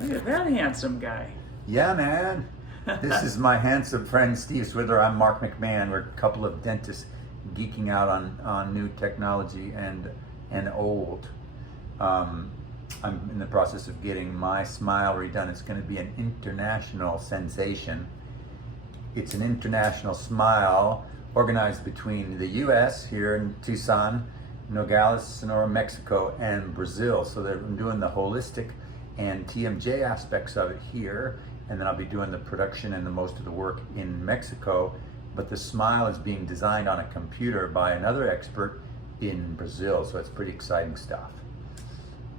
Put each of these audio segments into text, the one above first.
Look at that handsome guy. Yeah, man. This is my handsome friend Steve Swidler. I'm Mark McMahon. We're a couple of dentists geeking out on new technology and old. I'm in the process of getting my smile redone. It's going to be an international sensation. It's an international smile organized between the U.S. here in Tucson, Nogales, Sonora, Mexico, and Brazil. So they're doing the holistic and TMJ aspects of it here, and then I'll be doing the production and the most of the work in Mexico. But the smile is being designed on a computer by another expert in Brazil, so it's pretty exciting stuff.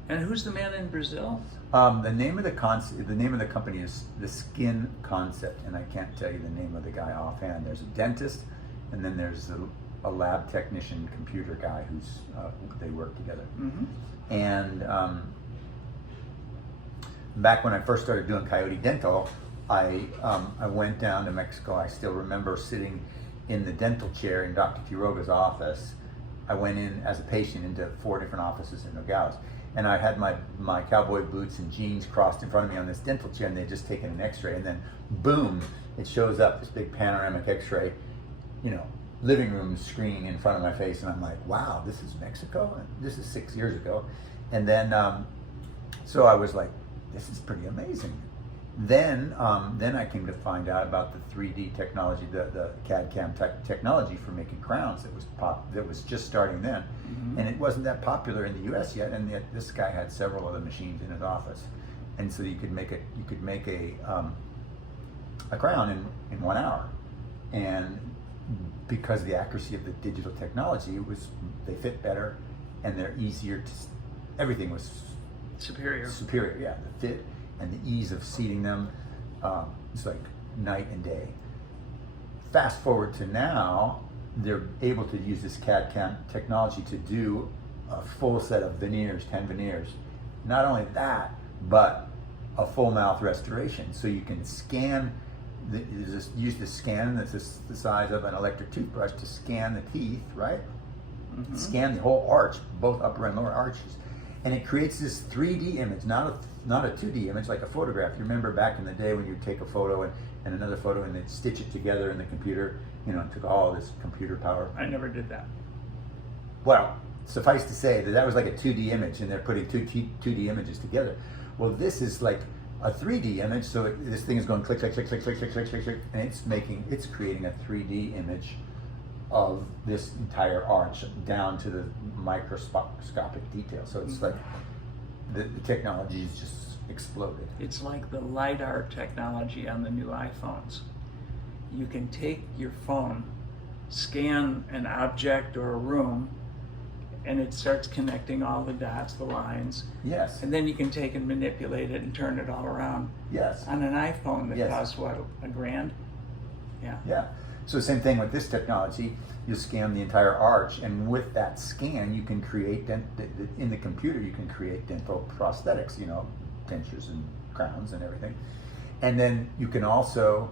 And who's the man in Brazil? The name of the company is The Skin Concept, and I can't tell you the name of the guy offhand. There's a dentist, and then there's a lab technician computer guy who's they work together. Mm-hmm. And back when I first started doing Coyote Dental, I went down to Mexico. I still remember sitting in the dental chair in Dr. Quiroga's office. I went in as a patient into 4 different offices in Nogales. And I had my cowboy boots and jeans crossed in front of me on this dental chair, and they'd just taken an x-ray, and then boom, it shows up, this big panoramic x-ray, living room screen in front of my face, and I'm like, wow, this is Mexico? And this is 6 years ago. And then, so I was like, this is pretty amazing. Then I came to find out about the 3D technology, the CAD/CAM technology for making crowns that was just starting then. Mm-hmm. And it wasn't that popular in the US yet, and yet this guy had several of the machines in his office. And so you could make a crown in 1 hour. And because of the accuracy of the digital technology, they fit better and they're easier to, everything was superior, yeah, the fit and the ease of seating them, it's like night and day. Fast forward to now, they're able to use this CAD/CAM technology to do a full set of veneers, 10 veneers. Not only that, but a full mouth restoration. So you can scan, use the scan that's the size of an electric toothbrush to scan the teeth, right? Mm-hmm. Scan the whole arch, both upper and lower arches. And it creates this 3D image, not a 2D image like a photograph. You remember back in the day when you'd take a photo and another photo and they'd stitch it together in the computer, it took all this computer power. I never did that. Well, suffice to say that was like a 2D image, and they're putting 2D images together. Well, this is like a 3D image, so this thing is going click, click, click, click, click, click, click, click, click, and it's creating a 3D image of this entire arch down to the microscopic detail. So it's like the technology has just exploded. It's like the LiDAR technology on the new iPhones. You can take your phone, scan an object or a room, and it starts connecting all the dots, the lines. Yes. And then you can take and manipulate it and turn it all around. Yes. On an iPhone that Yes. costs what, $1,000? Yeah. Yeah. So same thing with this technology. You scan the entire arch, and with that scan, you can create in the computer. You can create dental prosthetics, dentures and crowns and everything. And then you can also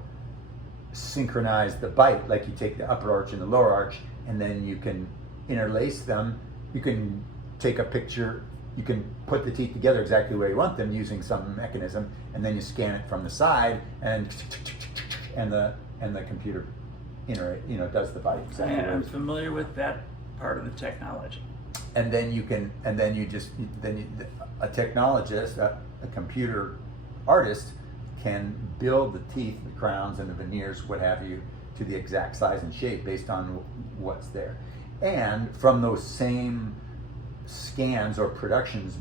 synchronize the bite, like you take the upper arch and the lower arch, and then you can interlace them. You can take a picture. You can put the teeth together exactly where you want them using some mechanism, and then you scan it from the side, and the computer does the bite exactly. I'm familiar with that part of the technology. And then a technologist, a computer artist, can build the teeth, the crowns, and the veneers, what have you, to the exact size and shape based on what's there. And from those same scans or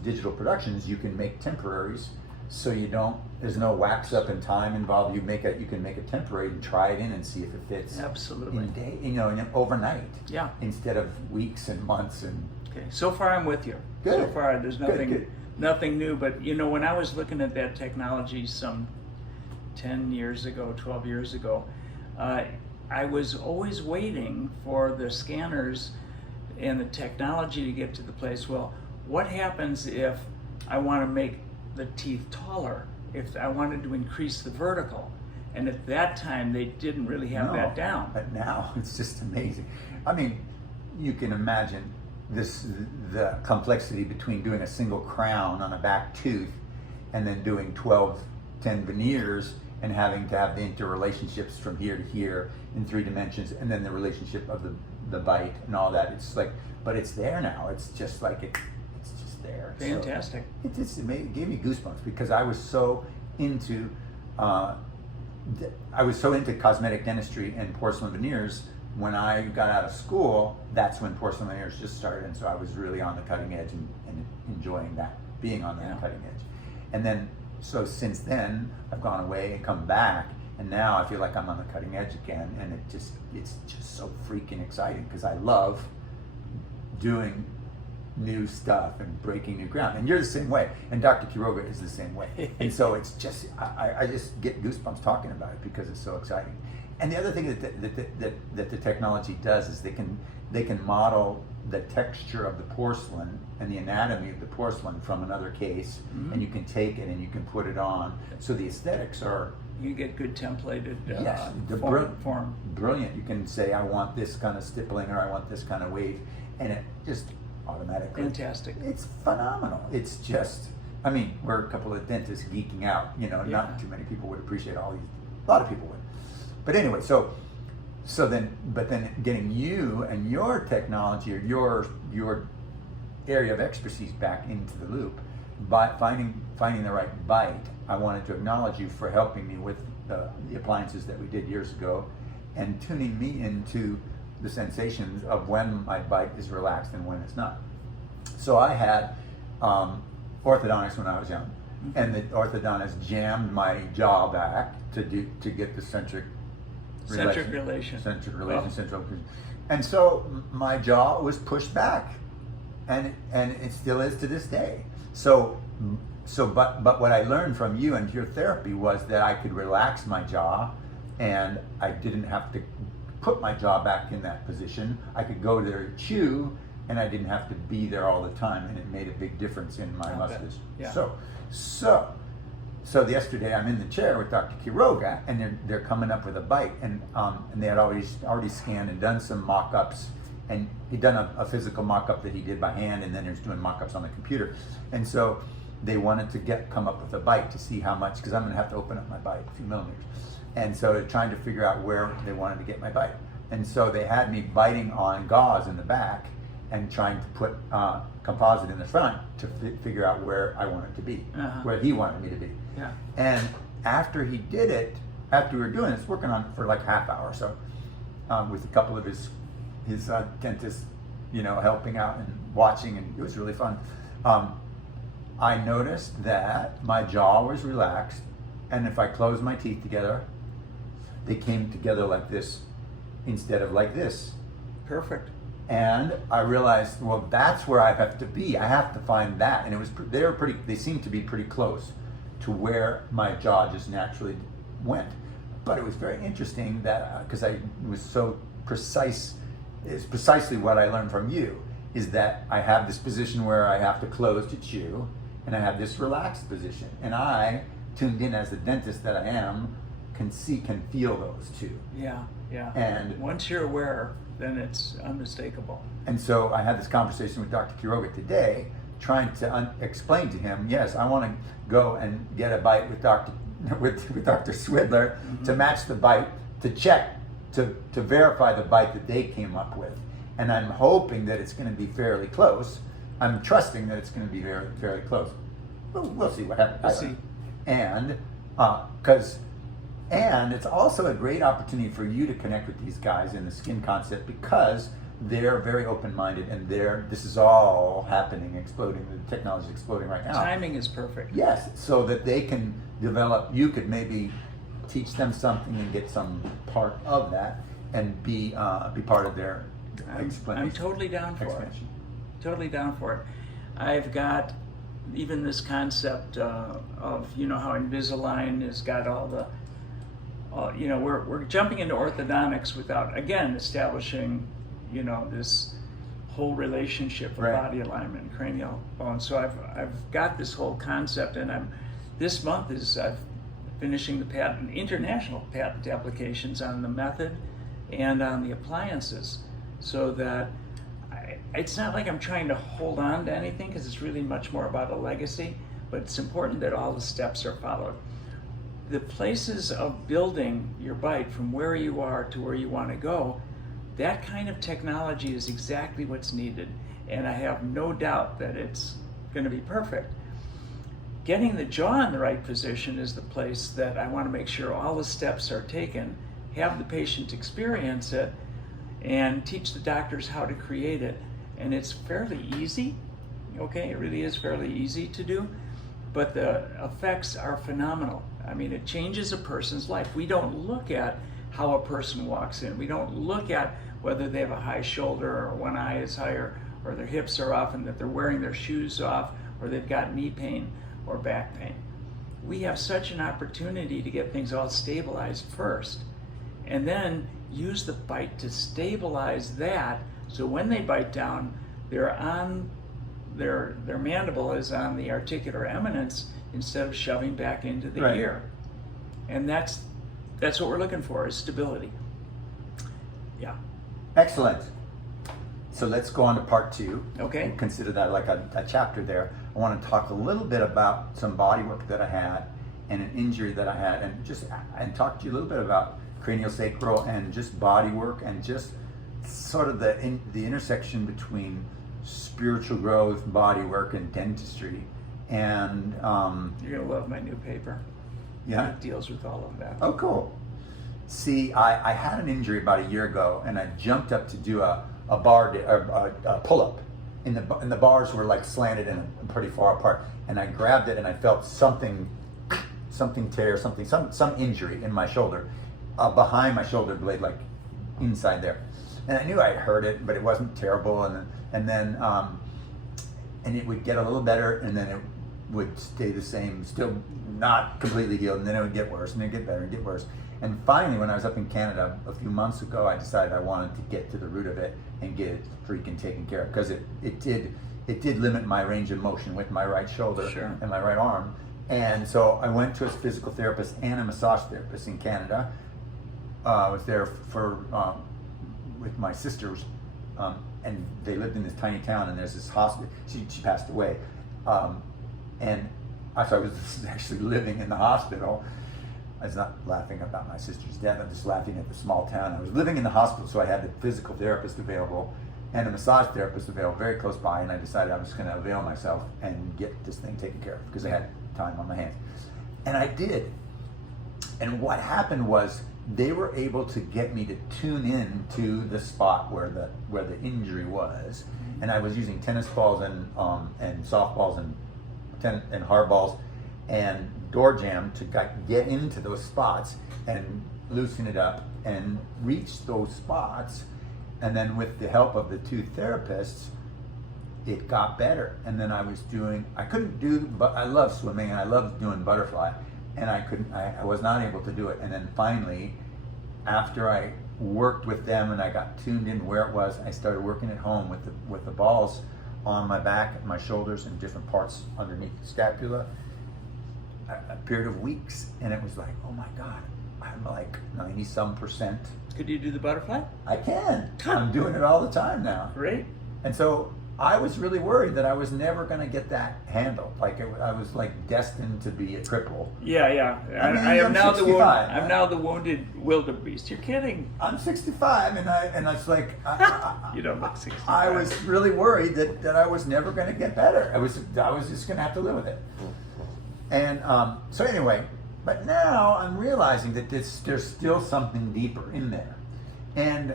digital productions, you can make temporaries. So there's no wax up in time involved. You can make a temporary and try it in and see if it fits. Absolutely. In overnight. Yeah. Instead of weeks and months and. Okay. So far, I'm with you. Good. So far, there's Good. nothing new. But when I was looking at that technology some 10 years ago, 12 years ago, I was always waiting for the scanners and the technology to get to the place. Well, what happens if I want to make the teeth taller, if I wanted to increase the vertical? And at that time, they didn't really have that down. But now it's just amazing. I mean, you can imagine the complexity between doing a single crown on a back tooth and then doing 10 veneers and having to have the interrelationships from here to here in 3 dimensions, and then the relationship of the bite and all that. It's like, but it's there now. It's just like it's just there. Fantastic. So it gave me goosebumps because I was so into cosmetic dentistry and porcelain veneers. When I got out of school, that's when porcelain veneers just started, and so I was really on the cutting edge and enjoying that, being on that cutting edge. And then, so since then, I've gone away and come back, and now I feel like I'm on the cutting edge again, and it's just so freaking exciting because I love doing new stuff and breaking new ground. And you're the same way, and Dr. Quiroga is the same way. And so it's just, I just get goosebumps talking about it because it's so exciting. And the other thing that the technology does is they can model the texture of the porcelain and the anatomy of the porcelain from another case, and you can take it and you can put it on. So the aesthetics are, you get good templated form. Brilliant. You can say, I want this kind of stippling, or I want this kind of wave, and it just automatically. Fantastic. It's phenomenal. It's just, I mean, we're a couple of dentists geeking out. Not too many people would appreciate all these. A lot of people would. But anyway, so then getting you and your technology or your area of expertise back into the loop by finding the right bite. I wanted to acknowledge you for helping me with the appliances that we did years ago, and tuning me into the sensations of when my bite is relaxed and when it's not. So I had orthodontics when I was young, and the orthodontist jammed my jaw back to get the centric relation. And so my jaw was pushed back, and it still is to this day. But what I learned from you and your therapy was that I could relax my jaw, and I didn't have to put my jaw back in that position. I could go there and chew, and I didn't have to be there all the time, and it made a big difference in my muscles. Yeah. So yesterday I'm in the chair with Dr. Quiroga, and they're coming up with a bite, and they had already scanned and done some mock-ups, and he'd done a physical mock-up that he did by hand, and then he was doing mock-ups on the computer. And so they wanted to come up with a bite to see how much, because I'm going to have to open up my bite a few millimeters. And so they're trying to figure out where they wanted to get my bite. And so they had me biting on gauze in the back and trying to put composite in the front to figure out where I wanted to be, where he wanted me to be. Yeah. And after he did it, after we were doing this, working on it for like half hour or so, with a couple of his dentists, helping out and watching, and it was really fun. I noticed that my jaw was relaxed, and if I closed my teeth together, they came together like this instead of like this. Perfect. And I realized, well, that's where I have to be. I have to find that, and they seemed to be pretty close to where my jaw just naturally went. But it was very interesting that because I was so precise. It's precisely what I learned from you, is that I have this position where I have to close to chew, and I have this relaxed position. And I, tuned in as the dentist that I am, can feel those two. Yeah. And once you're aware, then it's unmistakable. And so I had this conversation with Dr. Quiroga today, trying to explain to him, yes, I want to go and get a bite with Dr. Swidler to match the bite, to check, to verify the bite that they came up with. And I'm hoping that it's going to be fairly close. I'm trusting that it's going to be fairly close. We'll see what happens. We'll see. And it's also a great opportunity for you to connect with these guys in the skin concept, because they're very open-minded, and this is all happening, exploding. The technology is exploding right now. Timing is perfect. Yes, so that they can develop. You could maybe teach them something and get some part of that, and be part of their explanation. I'm totally down for it. Totally down for it. I've got even this concept of how Invisalign has got all the. We're jumping into orthodontics without, again, establishing, this whole relationship of body alignment and cranial bone. So I've got this whole concept, and this month I'm finishing the international patent applications on the method and on the appliances, so that it's not like I'm trying to hold on to anything, because it's really much more about a legacy. but it's important that all the steps are followed. The places of building your bike from where you are to where you want to go, that kind of technology is exactly what's needed, and I have no doubt that it's going to be perfect. Getting the jaw in the right position is the place that I want to make sure all the steps are taken, have the patient experience it, and teach the doctors how to create it. And it's fairly easy, okay? It really is fairly easy to do, but the effects are phenomenal. I mean, it changes a person's life. We don't look at how a person walks in. We don't look at whether they have a high shoulder or one eye is higher or their hips are off and that they're wearing their shoes off or they've got knee pain or back pain. We have such an opportunity to get things all stabilized first and then use the bite to stabilize that, so when they bite down, they're on their mandible is on the articular eminence instead of shoving back into the Right. ear. And that's what we're looking for, is stability. Yeah. Excellent. So let's go on to part 2. Okay. Consider that like a chapter there. I want to talk a little bit about some body work that I had and an injury that I had, and talk to you a little bit about craniosacral and just body work and just sort of the intersection between spiritual growth, body work, and dentistry. And You're gonna love my new paper. yeah. It deals with all of that. Oh, cool. See, I had an injury about a year ago, and I jumped up to do a pull-up, and the bars were like slanted and pretty far apart, and I grabbed it, and I felt something tear, some injury in my shoulder, behind my shoulder blade, like inside there, and I knew I hurt it, but it wasn't terrible, and then it would get a little better, and then it would stay the same, still not completely healed, and then it would get worse, and then get better and get worse. And finally, when I was up in Canada a few months ago, I decided I wanted to get to the root of it and get it freaking taken care of, because it did limit my range of motion with my right shoulder Sure. and my right arm. And so I went to a physical therapist and a massage therapist in Canada. I was there with my sisters, and they lived in this tiny town, and there's this hospital. She passed away, and I was actually living in the hospital. I was not laughing about my sister's death. I'm just laughing at the small town. I was living in the hospital, so I had the physical therapist available and a massage therapist available very close by, and I decided I was going to avail myself and get this thing taken care of because I had time on my hands. And I did. And what happened was they were able to get me to tune in to the spot where the injury was. And I was using tennis balls and softballs and hard balls and door jam to get into those spots and loosen it up and reach those spots. And then with the help of the 2 therapists, it got better. And then I couldn't do, but I love swimming and I love doing butterfly, and I was not able to do it. And then finally, after I worked with them and I got tuned in where it was, I started working at home with the balls on my back and my shoulders and different parts underneath the scapula. A period of weeks, and it was like, oh my God, I'm like 90-some%. Could you do the butterfly? I can. I'm doing it all the time now. Great. And so I was really worried that I was never going to get that handled. Like I was like destined to be a cripple. Yeah. I mean, I am I'm now 65. I'm now the wounded wildebeest. You're kidding. I'm 65, and I was like, You don't look 65. I was really worried that I was never going to get better. I was just going to have to live with it. And so anyway, but now I'm realizing that there's still something deeper in there, and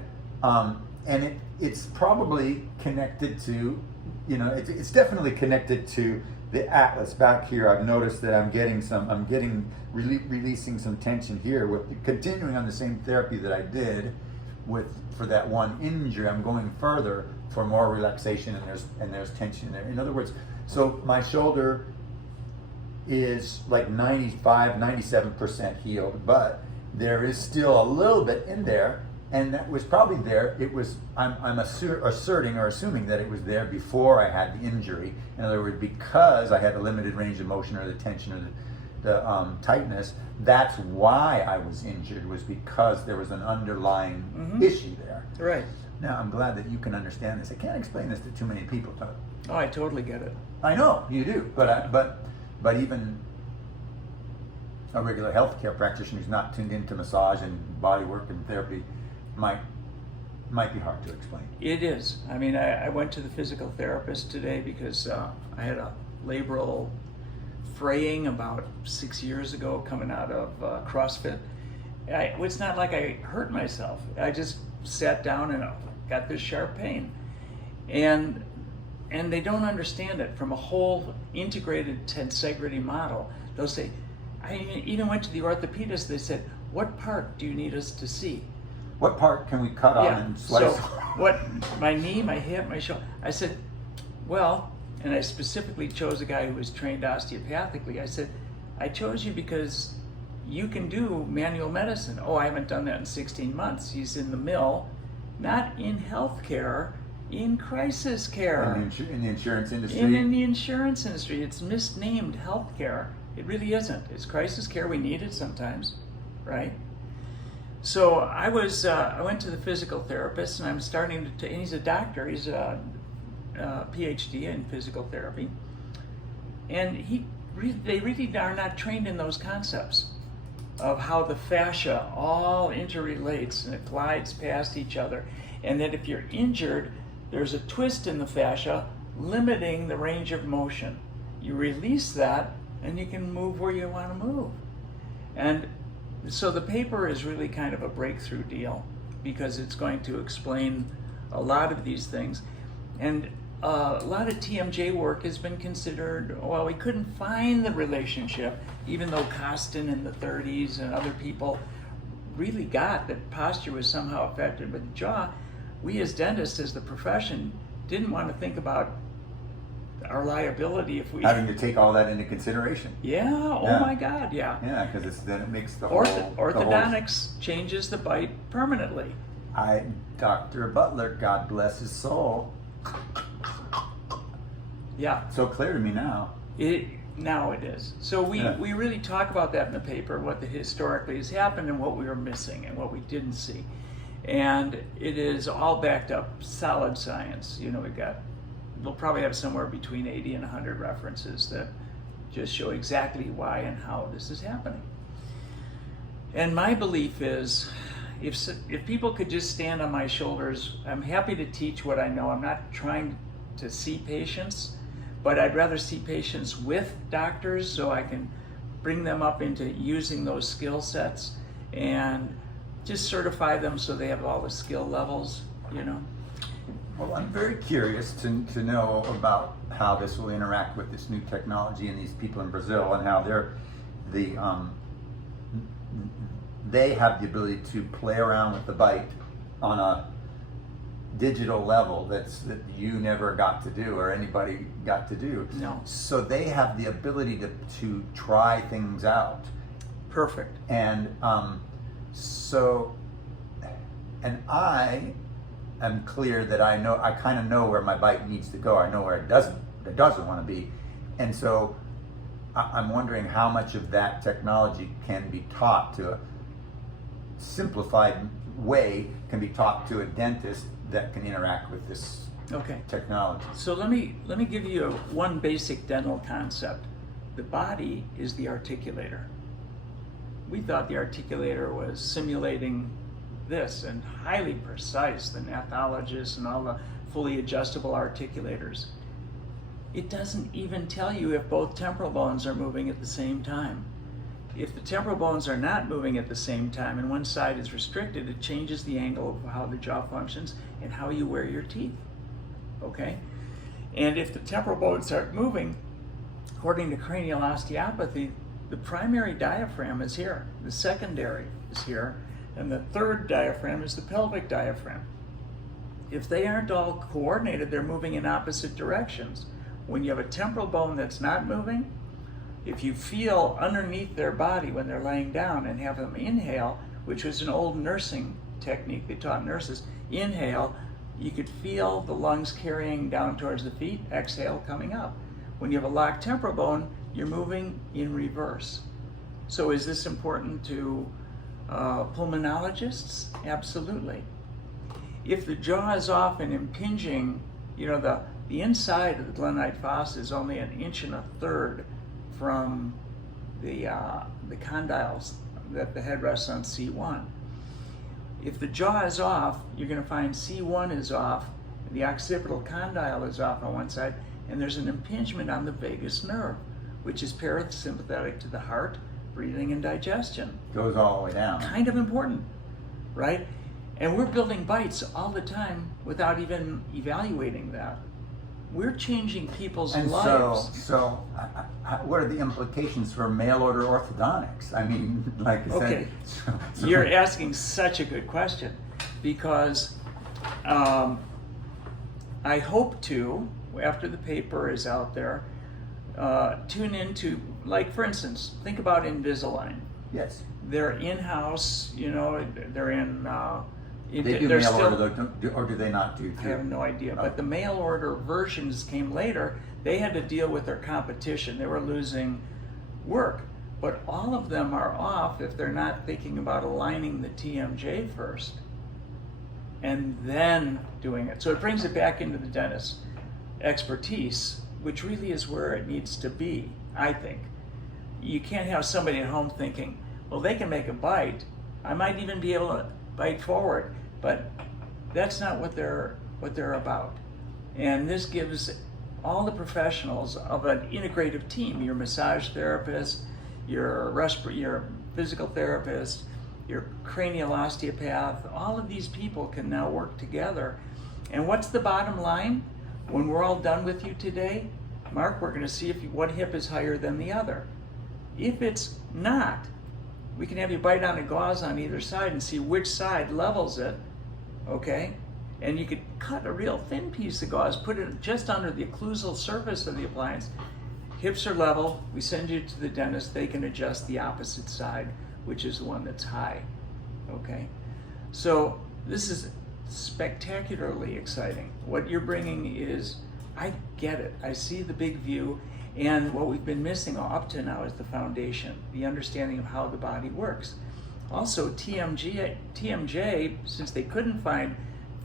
it's probably connected to, it's definitely connected to the atlas back here. I've noticed that I'm releasing some tension here with continuing on the same therapy that I did for that one injury. I'm going further for more relaxation, and there's tension there. In other words, so my shoulder is like 95-97% healed, but there is still a little bit in there, and that was probably there. It was I'm asserting or assuming that it was there before I had the injury. In other words, because I had a limited range of motion or the tension or the tightness, that's why I was injured, was because there was an underlying issue there. Right. Now I'm glad that you can understand this. I can't explain this to too many people, Todd. Oh, I totally get it. I know you do, but But even a regular healthcare practitioner who's not tuned into massage and body work and therapy might be hard to explain. It is. I mean, I went to the physical therapist today because I had a labral fraying about 6 years ago coming out of CrossFit. It's not like I hurt myself. I just sat down and got this sharp pain. And they don't understand it from a whole integrated tensegrity model. They'll say, I even went to the orthopedist, they said, what part do you need us to see? What part can we cut on and slice? So what, my knee, my hip, my shoulder. I said, well, and I specifically chose a guy who was trained osteopathically. I said, I chose you because you can do manual medicine. Oh, I haven't done that in 16 months. He's in the mill, not in healthcare, in crisis care. In the insurance industry? In the insurance industry. It's misnamed healthcare. It really isn't. It's crisis care. We need it sometimes, right? So I went to the physical therapist, and I'm starting to, and he's a doctor. He's a PhD in physical therapy. And they really are not trained in those concepts of how the fascia all interrelates and it glides past each other. And that if you're injured, there's a twist in the fascia limiting the range of motion. You release that and you can move where you want to move. And so the paper is really kind of a breakthrough deal because it's going to explain a lot of these things. And a lot of TMJ work has been considered, well, we couldn't find the relationship, even though Costin in the 30s and other people really got that posture was somehow affected with the jaw. We as dentists, as the profession, didn't want to think about our liability if we... Having to take all that into consideration. Yeah, oh my God, yeah. Yeah, because then it makes the whole... Orthodontics changes the bite permanently. Dr. Butler, God bless his soul. Yeah. So clear to me now. Now it is. So we really talk about that in the paper, what historically has happened and what we were missing and what we didn't see. And it is all backed up, solid science. You know, we'll probably have somewhere between 80 and 100 references that just show exactly why and how this is happening. And my belief is, if people could just stand on my shoulders, I'm happy to teach what I know. I'm not trying to see patients, but I'd rather see patients with doctors so I can bring them up into using those skill sets and just certify them so they have all the skill levels, you know. Well, I'm very curious to know about how this will interact with this new technology and these people in Brazil and how they have the ability to play around with the bite on a digital level that you never got to do or anybody got to do. No. So they have the ability to try things out. Perfect. And I am clear that I kind of know where my bite needs to go. I know where it doesn't want to be. And so I'm wondering how much of that technology can be taught to a simplified way, can be taught to a dentist that can interact with this technology. So let me give you one basic dental concept. The body is the articulator. We thought the articulator was simulating this and highly precise, the nathologists and all the fully adjustable articulators. It doesn't even tell you if both temporal bones are moving at the same time. If the temporal bones are not moving at the same time and one side is restricted, it changes the angle of how the jaw functions and how you wear your teeth, okay? And if the temporal bones aren't moving, according to cranial osteopathy, the primary diaphragm is here, the secondary is here, and the third diaphragm is the pelvic diaphragm. If they aren't all coordinated, they're moving in opposite directions. When you have a temporal bone that's not moving, if you feel underneath their body when they're laying down and have them inhale, which was an old nursing technique they taught nurses, inhale, you could feel the lungs carrying down towards the feet, exhale coming up. When you have a locked temporal bone, you're moving in reverse. So is this important to pulmonologists? Absolutely. If the jaw is off and impinging, you know, the inside of the glenite fossa is only 1.33 inches from the condyles that the head rests on C1. If the jaw is off, you're going to find C1 is off, the occipital condyle is off on one side, and there's an impingement on the vagus nerve, which is parasympathetic to the heart, breathing, and digestion. Goes all the way down. Kind of important, right? And we're building bites all the time without even evaluating that. We're changing people's lives. So what are the implications for mail order orthodontics? I mean, like I Okay, said, you're asking such a good question, because I hope to, after the paper is out there, tune into, like for instance, think about Invisalign. yes, They're in-house, you know, they're in, they do they're mail still, order, or do they not do? I have no idea, but the mail order versions came later. They had to deal with their competition. They were losing work, but all of them are off if they're not thinking about aligning the TMJ first and then doing it. So it brings it back into the dentist's expertise, which really is where it needs to be, I think. You can't have somebody at home thinking, well, they can make a bite. I might even be able to bite forward, but that's not what they're about. And this gives all the professionals of an integrative team, your massage therapist, your physical therapist, your cranial osteopath, all of these people can now work together. And what's the bottom line? When we're all done with you today, Mark, we're going to see what hip is higher than the other. If it's not, we can have you bite on a gauze on either side and see which side levels it, okay? And you could cut a real thin piece of gauze, put it just under the occlusal surface of the appliance. Hips are level, we send you to the dentist, they can adjust the opposite side, which is the one that's high, okay? So this is spectacularly exciting. What you're bringing is, I get it, I see the big view, and what we've been missing up to now is the foundation, the understanding of how the body works. Also, TMJ, since they couldn't find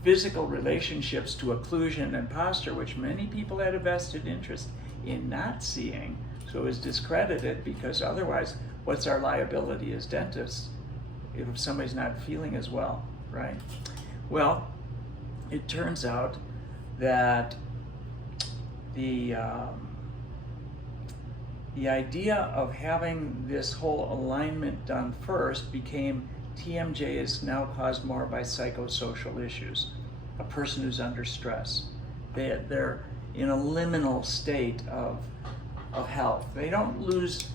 physical relationships to occlusion and posture, which many people had a vested interest in not seeing, so it was discredited, because otherwise, what's our liability as dentists if somebody's not feeling as well, right? Well, it turns out that the idea of having this whole alignment done first became TMJ is now caused more by psychosocial issues. A person who's under stress. They're in a liminal state of health. They don't lose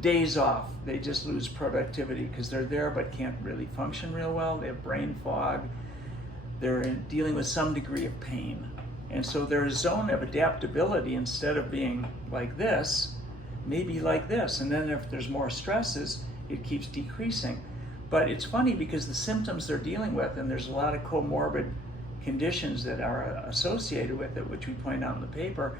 days off. They just lose productivity because they're there but can't really function real well. They have brain fog. They're dealing with some degree of pain. And so their zone of adaptability, instead of being like this, maybe like this. And then if there's more stresses, it keeps decreasing. But it's funny because the symptoms they're dealing with, and there's a lot of comorbid conditions that are associated with it, which we point out in the paper,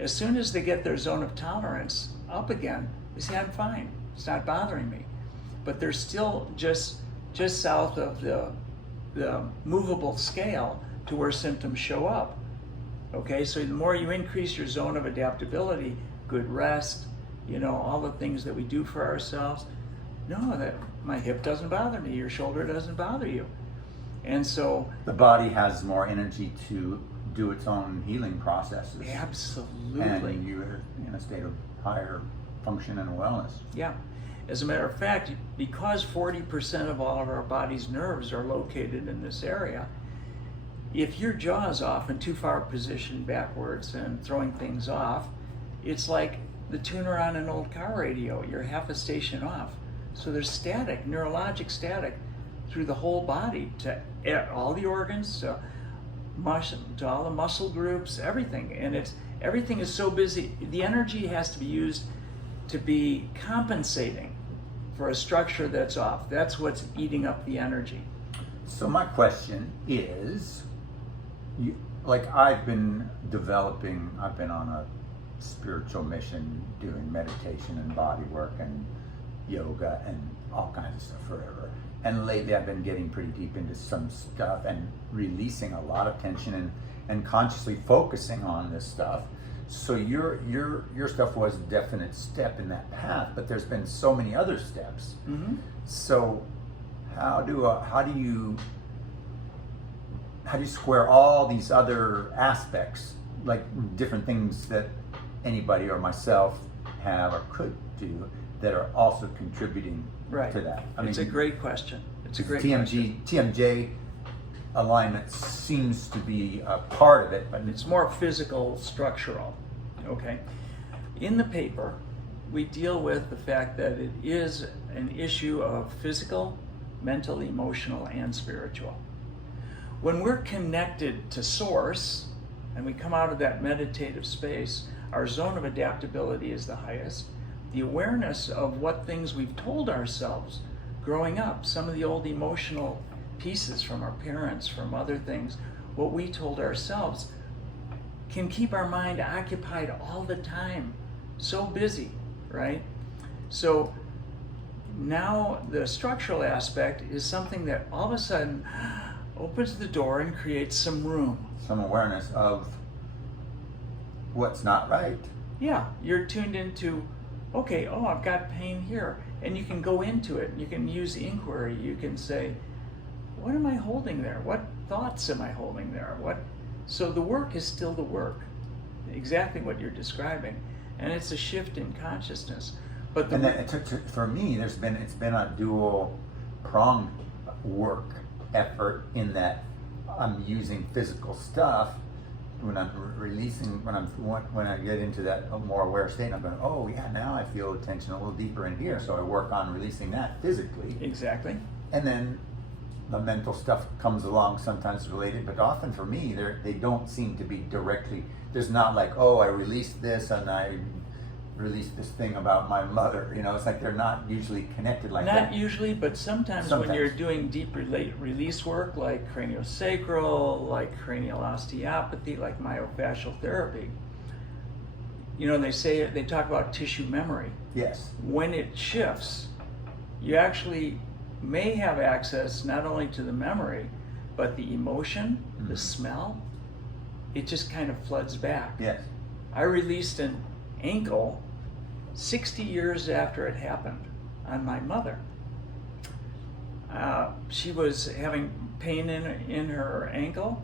as soon as they get their zone of tolerance up again, they say, I'm fine, it's not bothering me. But they're still just south of the movable scale to where symptoms show up. Okay, so the more you increase your zone of adaptability, good rest, you know, all the things that we do for ourselves, no, that my hip doesn't bother me, your shoulder doesn't bother you. And so the body has more energy to do its own healing processes. Absolutely. And you're in a state of higher function and wellness. Yeah. As a matter of fact, because 40% of all of our body's nerves are located in this area, if your jaw is off and too far positioned backwards and throwing things off, it's like the tuner on an old car radio. You're half a station off. So there's static, neurologic static through the whole body to all the organs, to all the muscle groups, everything. And everything is so busy. The energy has to be used to be compensating for a structure that's off. That's what's eating up the energy. So my question is, I've been on a spiritual mission doing meditation and body work and yoga and all kinds of stuff forever. And lately I've been getting pretty deep into some stuff and releasing a lot of tension and consciously focusing on this stuff. So your stuff was a definite step in that path, but there's been so many other steps. Mm-hmm. So how do you square all these other aspects, like different things that anybody or myself have or could do that are also contributing to that? It's a great question. It's a great question. TMJ alignment seems to be a part of it, but It's more physical, structural. Okay. In the paper, we deal with the fact that it is an issue of physical, mental, emotional, and spiritual. When we're connected to Source and we come out of that meditative space, our zone of adaptability is the highest. The awareness of what things we've told ourselves growing up, some of the old emotional pieces from our parents, from other things, what we told ourselves, can keep our mind occupied all the time, so busy, right? So now the structural aspect is something that all of a sudden opens the door and creates some room. Some awareness of what's not right. Yeah, you're tuned into, okay, I've got pain here. And you can go into it. You can use inquiry. You can say, what am I holding there? What thoughts am I holding there? So the work is still the work, exactly what you're describing, and it's a shift in consciousness. But for me, it's been a dual pronged work effort in that I'm using physical stuff when I'm releasing, when I get into that more aware state. I'm going, oh yeah, now I feel the tension a little deeper in here, so I work on releasing that physically. Exactly. And then the mental stuff comes along, sometimes related, but often for me, they don't seem to be directly. There's not like, I released this and I released this thing about my mother. It's like they're not usually connected like that. Not usually, but sometimes when you're doing deep release work, like craniosacral, like cranial osteopathy, like myofascial therapy, they talk about tissue memory. Yes. When it shifts, you actually may have access not only to the memory, but the emotion, the smell. It just kind of floods back. Yes. I released an ankle 60 years after it happened on my mother. She was having pain in her ankle,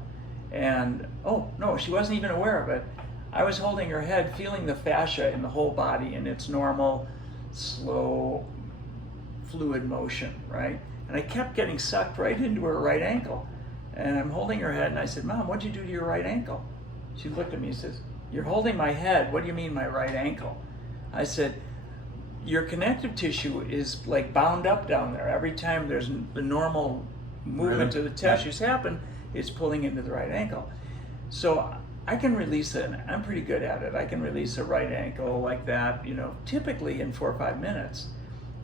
and she wasn't even aware of it. I was holding her head, feeling the fascia in the whole body in its normal, slow, fluid motion, right? And I kept getting sucked right into her right ankle. And I'm holding her head, and I said, Mom, what'd you do to your right ankle? She looked at me and says, you're holding my head. What do you mean my right ankle? I said, your connective tissue is like bound up down there. Every time there's the normal movement of the tissues happen, it's pulling into the right ankle. So I can release it, and I'm pretty good at it. I can release a right ankle like that, typically in 4 or 5 minutes.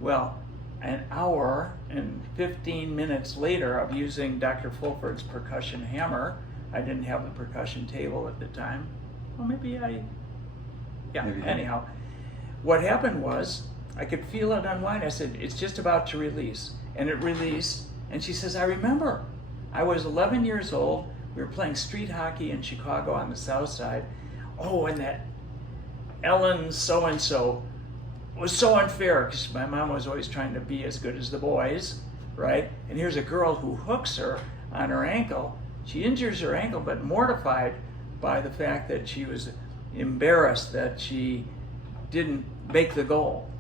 Well, an hour and 15 minutes later of using Dr. Fulford's percussion hammer. I didn't have the percussion table at the time. Well, anyhow. What happened was, I could feel it unwind. I said, it's just about to release. And it released, and she says, I remember. I was 11 years old. We were playing street hockey in Chicago on the south side. And that Ellen so-and-so was so unfair, because my mom was always trying to be as good as the boys, right? And here's a girl who hooks her on her ankle. She injures her ankle, but mortified by the fact that she was embarrassed that she didn't make the goal.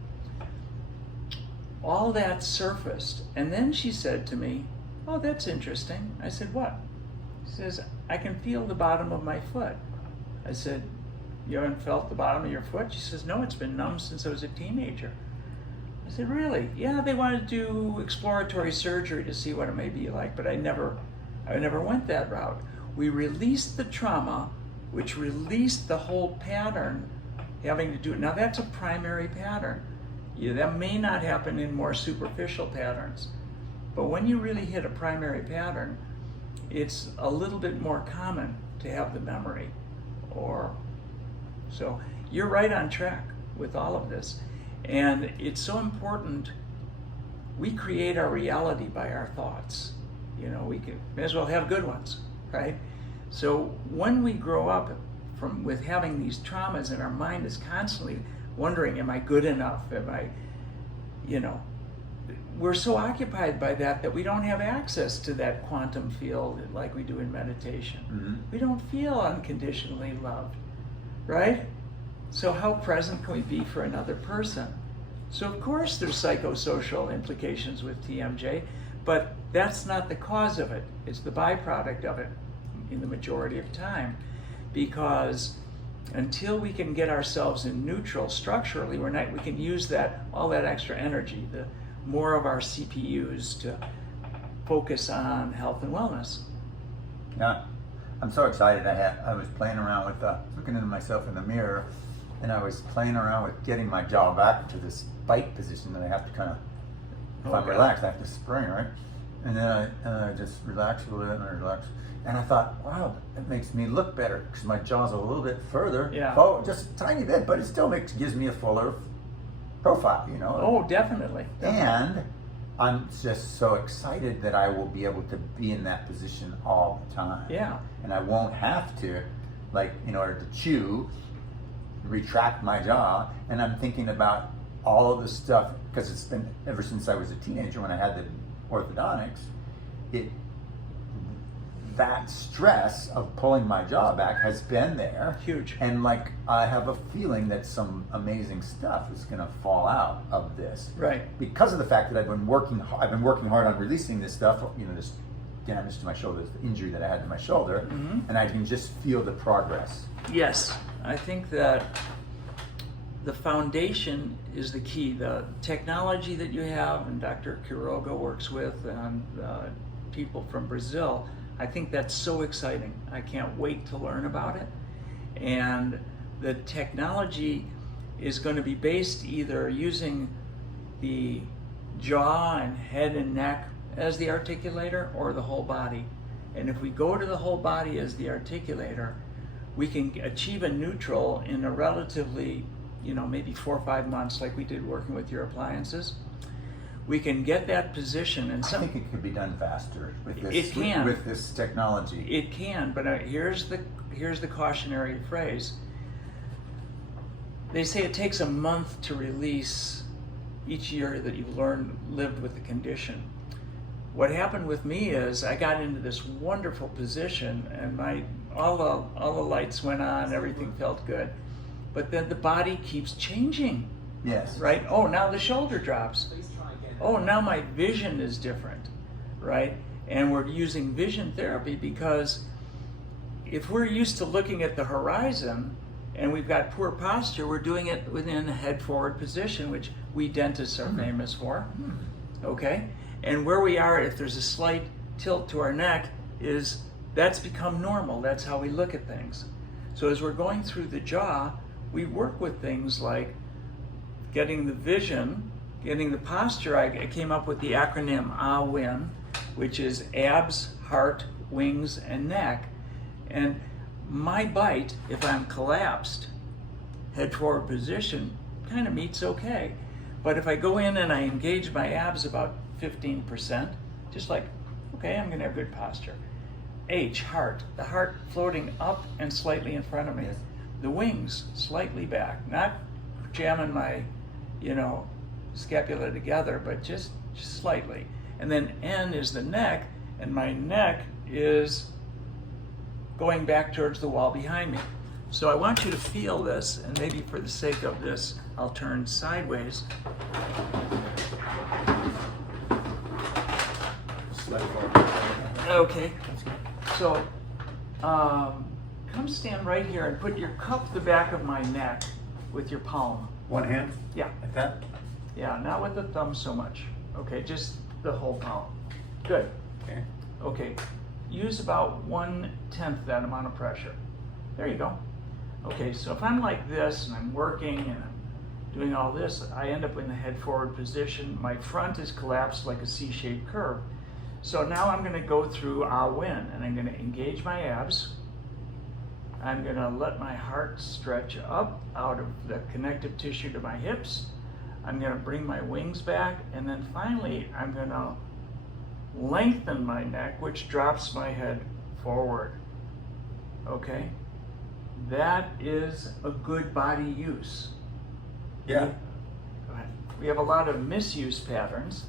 All that surfaced, and then she said to me, that's interesting. I said, what? She says, I can feel the bottom of my foot. I said, you haven't felt the bottom of your foot? She says, no, it's been numb since I was a teenager. I said, really? Yeah, they wanted to do exploratory surgery to see what it may be like, but I never went that route. We released the trauma, which released the whole pattern having to do it. Now that's a primary pattern. That may not happen in more superficial patterns, but when you really hit a primary pattern, it's a little bit more common to have the memory. So you're right on track with all of this. And it's so important. We create our reality by our thoughts. We may as well have good ones, right? So when we grow up, from with having these traumas, and our mind is constantly wondering, am I good enough? Am I, we're so occupied by that we don't have access to that quantum field like we do in meditation. Mm-hmm. We don't feel unconditionally loved, right? So how present can we be for another person? So of course there's psychosocial implications with TMJ, but that's not the cause of it. It's the byproduct of it in the majority of time, because until we can get ourselves in neutral structurally, we can use all that extra energy, the more of our CPUs to focus on health and wellness. Yeah, I'm so excited. I was playing around with looking at myself in the mirror, and I was playing around with getting my jaw back to this bite position that I have to kind of, if I'm relaxed, I have to spring, right? And then I just relax a little bit, and I relax. And I thought, wow, it makes me look better because my jaw's a little bit further forward, just a tiny bit, but it still gives me a fuller profile, Oh, definitely. And I'm just so excited that I will be able to be in that position all the time. Yeah. And I won't have to, like, in order to chew, retract my jaw. And I'm thinking about all of the stuff, because it's been ever since I was a teenager when I had the orthodontics, that stress of pulling my jaw back has been there. Huge. And like, I have a feeling that some amazing stuff is going to fall out of this. Right. Because of the fact that I've been working hard on releasing this stuff, this damage to my shoulder, the injury that I had to my shoulder, and I can just feel the progress. Yes, I think that the foundation is the key. The technology that you have, and Dr. Quiroga works with, and people from Brazil, I think that's so exciting. I can't wait to learn about it. And the technology is going to be based either using the jaw and head and neck as the articulator or the whole body. And if we go to the whole body as the articulator, we can achieve a neutral in a relatively, maybe 4 or 5 months, like we did working with your appliances. We can get that position, and I think it could be done faster with this. It can. With this technology. It can, but here's the cautionary phrase. They say it takes a month to release each year that you've lived with the condition. What happened with me is I got into this wonderful position, and all the lights went on, everything felt good, but then the body keeps changing. Yes. Right? Oh, now the shoulder drops. Oh, now my vision is different, right? And we're using vision therapy because if we're used to looking at the horizon and we've got poor posture, we're doing it within a head forward position, which we dentists are famous for, okay? And where we are, if there's a slight tilt to our neck, that's become normal. That's how we look at things. So as we're going through the jaw, we work with things like getting the vision, getting the posture. I came up with the acronym AWIN, which is abs, heart, wings, and neck. And my bite, if I'm collapsed, head forward position, kind of meets okay. But if I go in and I engage my abs about 15%, just like, okay, I'm gonna have good posture. H, heart, the heart floating up and slightly in front of me. Yes. The wings slightly back, not jamming my, scapula together, but just slightly. And then N is the neck, and my neck is going back towards the wall behind me. So I want you to feel this, and maybe for the sake of this, I'll turn sideways. Okay, so come stand right here and put your cup the back of my neck with your palm. One hand? Yeah. Like that? Yeah, not with the thumb so much. Okay, just the whole palm. Good. Okay. Okay, use about 1/10 that amount of pressure. There you go. Okay, so if I'm like this and I'm working and I'm doing all this, I end up in the head forward position. My front is collapsed like a C-shaped curve. So now I'm going to go through AWIN, and I'm going to engage my abs. I'm going to let my heart stretch up out of the connective tissue to my hips. I'm going to bring my wings back, and then finally I'm going to lengthen my neck, which drops my head forward. Okay? that is a good body use. Yeah. Go ahead. We have a lot of misuse patterns,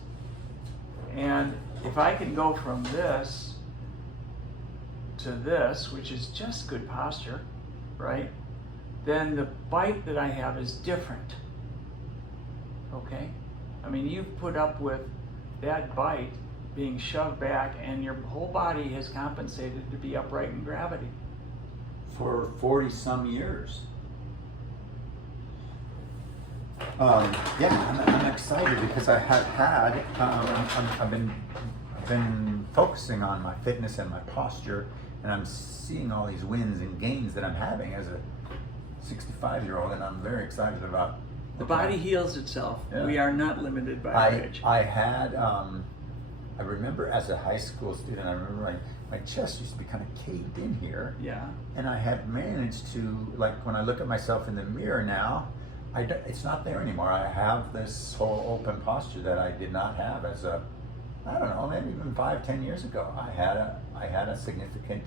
and if I can go from this to this, which is just good posture, right? Then the bite that I have is different. Okay? I mean, you've put up with that bite being shoved back, and your whole body has compensated to be upright in gravity. For 40 some years. Yeah, I'm excited because I have had, I've been focusing on my fitness and my posture, and I'm seeing all these wins and gains that I'm having as a 65-year-old, and I'm very excited about. The body heals itself. Yeah. We are not limited by our age. I had, I remember as a high school student, I remember my chest used to be kind of caved in here. Yeah. And I had managed to, like, when I look at myself in the mirror now, it's not there anymore. I have this whole open posture that I did not have as a, I don't know, maybe even 5-10 years ago. I had a significant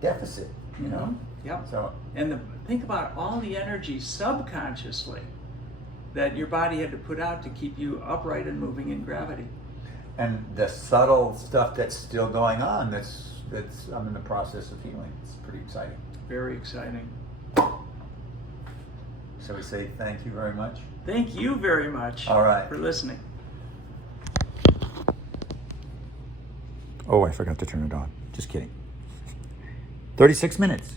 deficit, you know? Yep. So, and think about all the energy subconsciously that your body had to put out to keep you upright and moving in gravity. And the subtle stuff that's still going on, that's I'm in the process of healing. It's pretty exciting. Very exciting. So we say thank you very much. Thank you very much. All right. For listening. Oh, I forgot to turn it on. Just kidding. 36 minutes.